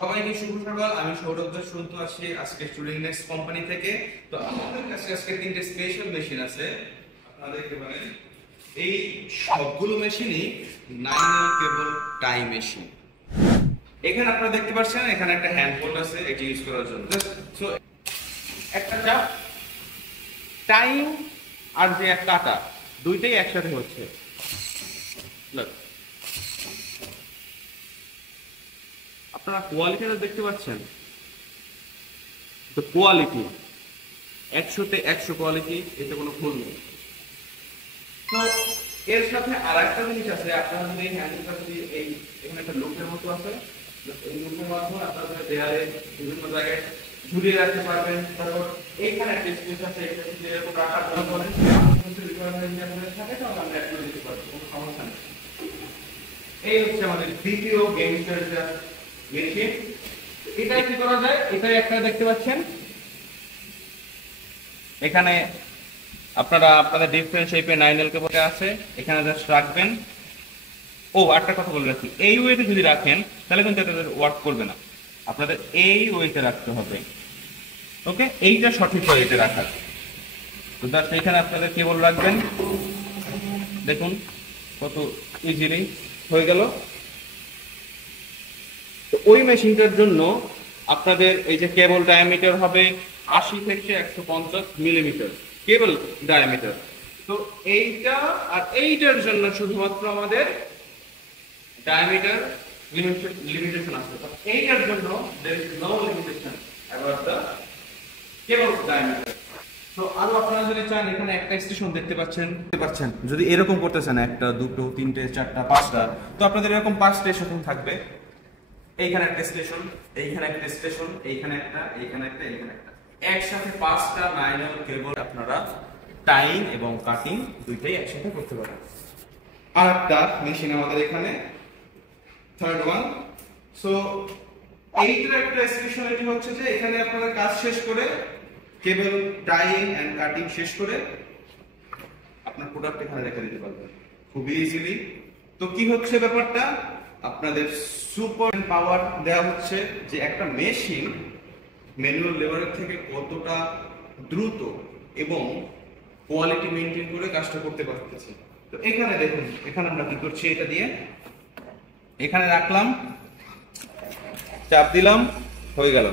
সবাইকে শুভ সকাল। আমি সৌরভ দাস শুনতে আসছি আজকে স্টুডেন্ট নেক্সট কোম্পানি থেকে। তো আমাদের কাছে আজকে তিনটে স্পেশাল মেশিন আছে। আপনারা দেখতে পারেন এই সবগুলো মেশিনই 9L কেবল টাই মেশিন। এখানে আপনারা দেখতে পাচ্ছেন এখানে একটা হ্যান্ড হোল্ড আছে এটি ইউজ করার জন্য। সো একটা চাপ টাইম আর যে এক কাটা দুইটাই একসাথে হচ্ছে। Look, আপনারা কোয়ালিটিটা দেখতে পাচ্ছেন, তো কোয়ালিটি 100-তে 100 কোয়ালিটি, এতে কোনো ভুল নেই। তো এর সাথে আরেকটা জিনিস আছে, আপনারা যদি এই হ্যান্ডেলটা যদি এখানে একটা লুকের মতো আছে, এই লুকের মাধ্যমে আপনারা দেয়ালে বিভিন্ন জায়গায় ঝুলিয়ে রাখতে পারবেন। তারপর এইখানে একটা স্পেস আছে, এখানে যদি এরকম রাখার জন্য বলেন রিকোয়ারমেন্ট থাকে তাহলে আমরা অ্যাড করে দিতে পারবো, কোনো সমস্যা নেই। এই হচ্ছে আমাদের দ্বিতীয় গেম চেঞ্জার মেশিন। এটা কি করা যায়, এটাই একটা দেখতে পাচ্ছেন এখানে আপনারা আপনাদের ডিফারেন্ট শেপে 9L কেবলটা আছে, এখানে জাস্ট রাখবেন। ও একটা কথা বলে রাখি, এই ওয়েতে যদি রাখেন তাহলে কিন্তু এটা ওয়ার্ক করবে না, আপনাদের এই ওয়েতে রাখতে হবে। ওকে, এইটা সঠিক ওয়েতে রাখার। তো জাস্ট এখানে আপনাদের কেবল রাখবেন, দেখুন কত ইজিলি হয়ে গেল। তো ওই মেশিনটার জন্য আপনাদের এই যে কেবল ডায়ামিটার হবে 80 থেকে 150 মিলিমিটার কেবল ডায়ামিটার। তো এইটা আর এইটার জন্য শুধুমাত্র আমাদের ডায়ামিটার লিমিটেশন আছে। এইটার জন্য there is no limitation about the cable diameter. তো আরো আপনারা যদি চান এখানে একটা স্টেশন দেখতে পাচ্ছেন, যদি এরকম করতে চান একটা দুটো তিনটে চারটা পাঁচটা, তো আপনাদের এরকম 5টা স্টেশন থাকবে। এইখানে একটা স্টেশন, এইখানে একটা স্টেশন, এইখানে একটা, এইখানে একটা, এইখানে একটা, একসাথে 5টা 9L কেবল আপনারা টাইং এবং কাটিং দুইটাই একসাথে করতে পারেন। আর একটা মেশিন আমাদের এখানে থার্ড ওয়ান। সো এইটার একটা স্পেশালিটি হচ্ছে যে এখানে আপনারা কাজ শেষ করে কেবল টাইং এন্ড কাটিং শেষ করে আপনার প্রোডাক্ট এখানে রেখে দিতে পারবেন খুবই ইজিলি। তো কি হচ্ছে ব্যাপারটা, আপনাদের সুপার পাওয়ার দেওয়া হচ্ছে যে একটা মেশিন ম্যানুয়াল লেবারের থেকে কতটা দ্রুত এবং কোয়ালিটি মেনটেন করে কাজটা করতে পারতেছে। তো এখানে দেখুন, এখানে আমরা কি করছি, এটা দিয়ে এখানে রাখলাম, চাপ দিলাম, হয়ে গেল।